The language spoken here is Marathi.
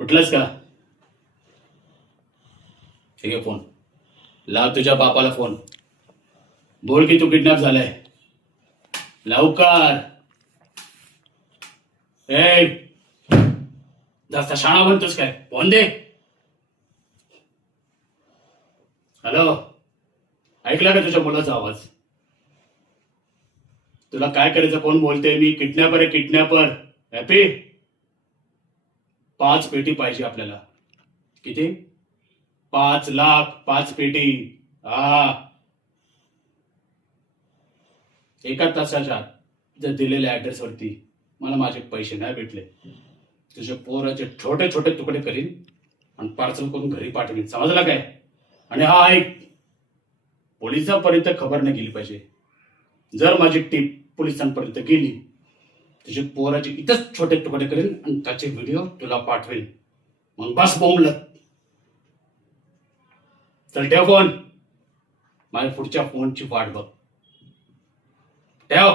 उठलंस का? ठीक आहे, फोन लाव तुझ्या बापाला फोन. बोल की तू किडनॅप झालाय. लवकर. ए, जास्त शाणा बनतोस काय? फोन दे. हॅलो, ऐकला का तुझ्या मुलाचा आवाज? तुला काय करायचं? कोण बोलते? मी किडनॅपर आहे, किडनॅपर. हॅपी? 5 पेटी पाहिजे आपल्याला. किती? 5 लाख. 5 पेटी. हा, एका तासाच्या आत जर दिलेल्या ऍड्रेस वरती मला माझे पैसे नाही भेटले, तुझ्या पोराचे छोटे छोटे तुकडे करीन आणि पार्सल करून घरी पाठवीन. समजला काय? आणि हा ऐक, पोलिसांपर्यंत खबर नाही गेली पाहिजे. जर माझी टीप पोलिसांपर्यंत गेली, तुझ्या पोराचे इथंच छोटे तुकडे करीन आणि त्याचे व्हिडिओ तुला पाठवेन. मग बस बोंबलत. चल ठेव फोन. माझ्या पुढच्या फोनची वाट बघ. ठेव.